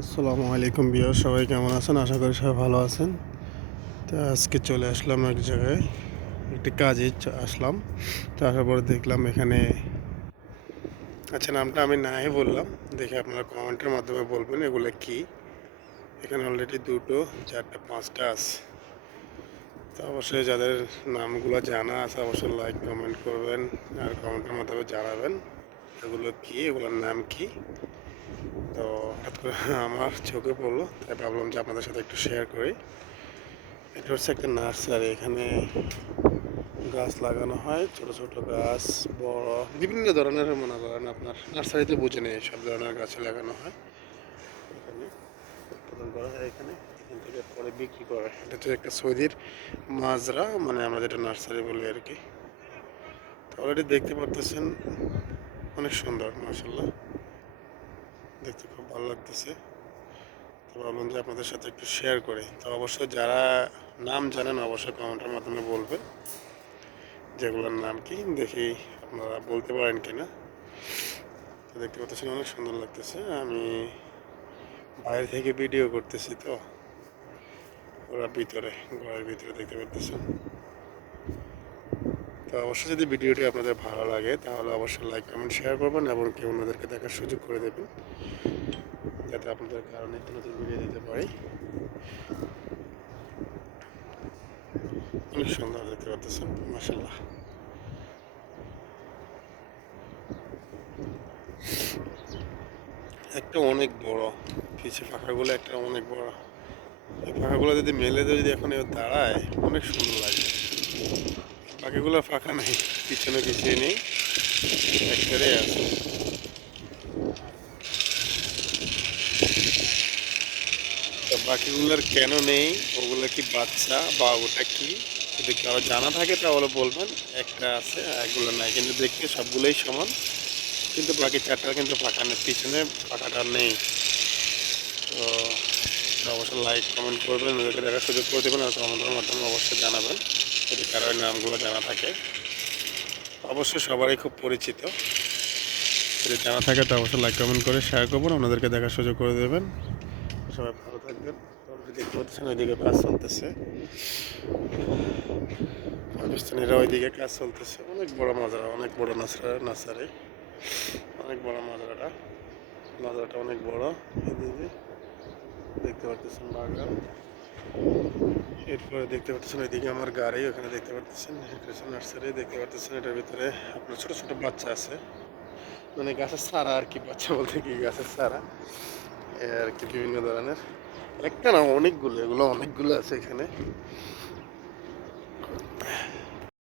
আসসালামু আলাইকুম বিয়ার, সবাই কেমন আছেন? আশা করি সবাই ভালো আছেন। তো আজকে চলে আসলাম এক জায়গায়, একটি কাজে আসলাম। তো আসার পরে দেখলাম এখানে, আচ্ছা নামটা আমি নাই বললাম, দেখে আপনারা কমেন্টের মাধ্যমে বলবেন এগুলো কি। এখানে অলরেডি দুটো, চারটা, পাঁচটা আছে। তো অবশ্যই যাদের নামগুলো জানা আছে অবশ্যই লাইক কমেন্ট করবেন আর কমেন্টের মাধ্যমে জানাবেন এগুলো কি, এগুলোর নাম কি। তো হঠাৎ করে আমার চোখে পড়লো, তাই ভাবলাম যে আপনাদের সাথে একটু শেয়ার করি। এটা হচ্ছে একটা নার্সারি। এখানে গাছ লাগানো হয়, ছোট ছোট গাছ, বড় বিভিন্ন ধরনের, মনে করেন আপনার নার্সারিতে বুঝে নেই সব ধরনের গাছ লাগানো হয়। এখানে উৎপাদন করা হয়, এখানে এখান থেকে পরে বিক্রি করে। এটা হচ্ছে একটা সৌদির মাজরা, মানে আমরা যেটা নার্সারি বলি আর কি। তো অলরেডি দেখতে পারতেছেন অনেক সুন্দর, মাশাল্লাহ, দেখতে খুব ভালো লাগতেছে। তো ভাবলাম যে আপনাদের সাথে একটু শেয়ার করি। তো অবশ্যই যারা নাম জানেন অবশ্যই কমেন্টের মাধ্যমে বলবেন যেগুলোর নাম কি, দেখি আপনারা বলতে পারেন কিনা। তো দেখতে পাচ্ছেন অনেক সুন্দর লাগতেছে। আমি বাইরে থেকে ভিডিও করতেছি, তো ওরা ভিতরে, ঘরের ভিতরে দেখতে পাচ্ছেন। তো অবশ্যই যদি ভিডিওটি আপনাদের ভালো লাগে তাহলে অবশ্যই লাইক কমেন্ট শেয়ার করবেন এবং কেউ অন্যদেরকে দেখার সুযোগ করে দেবেন, যাতে আপনাদের কারণে নতুন নতুন ভিডিও দিতে পারি। অনেক সুন্দর দেখতে পাচ্ছেন, মাশাল্লাহ। একটা অনেক বড়, পিছে ফাঁকাগুলো একটা অনেক বড়। এই ফাঁকাগুলো যদি মেলে দেয়, যদি এখন এবার দাঁড়ায়, অনেক সুন্দর লাগবে। বাকিগুলো ফাঁকা নাই, পিছনে কিছুই নেই, একটারে আছে। তো বাকিগুলোর কেন নেই, ওগুলো কি বাচ্চা বা ওটা কি, যদি কারো জানা থাকে তাহলে বলবেন। একটা আছে, এগুলো নাই, কিন্তু দেখতে সবগুলোই সমান। কিন্তু বাকি চারটা কিন্তু ফাঁকা নেই, পিছনে ফাঁকাটা নেই। তো অবশ্যই লাইক কমেন্ট করবেন, ওদেরকে দেখার সুযোগ করে দেবেন আর কমেন্টের মাধ্যমে অবশ্যই জানাবেন যদি কারো ওই নামগুলো জানা থাকে। অবশ্যই সবারই খুব পরিচিত, যদি জানা থাকে তো অবশ্যই লাইক কমেন্ট করে শেয়ার করবেন, ওনাদেরকে দেখার সুযোগ করে দেবেন। সবাই ভালো থাকবেন। দেখতে পাচ্ছেন ওইদিকে কাজ চলতেছে, পাকিস্তানিরা ওইদিকে কাজ চলতেছে। অনেক বড় মাজরা, অনেক বড় নার্সারি, অনেক বড় মাজরাটা, মাজরাটা অনেক বড়। এদিকে দেখতে পাচ্ছেন বাগান, এরপরে দেখতে পাচ্ছেন ওইদিকে আমার গাড়ি, ওখানে দেখতে পাচ্ছেন এটা হচ্ছে নার্সারি। দেখতে পাচ্ছেন এটার ভিতরে আপনার ছোট ছোট বাচ্চা আছে, মানে গাছের চারা আর কি, বাচ্চা বলতে কি গাছের চারা আর কি, বিভিন্ন ধরনের। একটা না, অনেকগুলো, এগুলো অনেকগুলো আছে এখানে।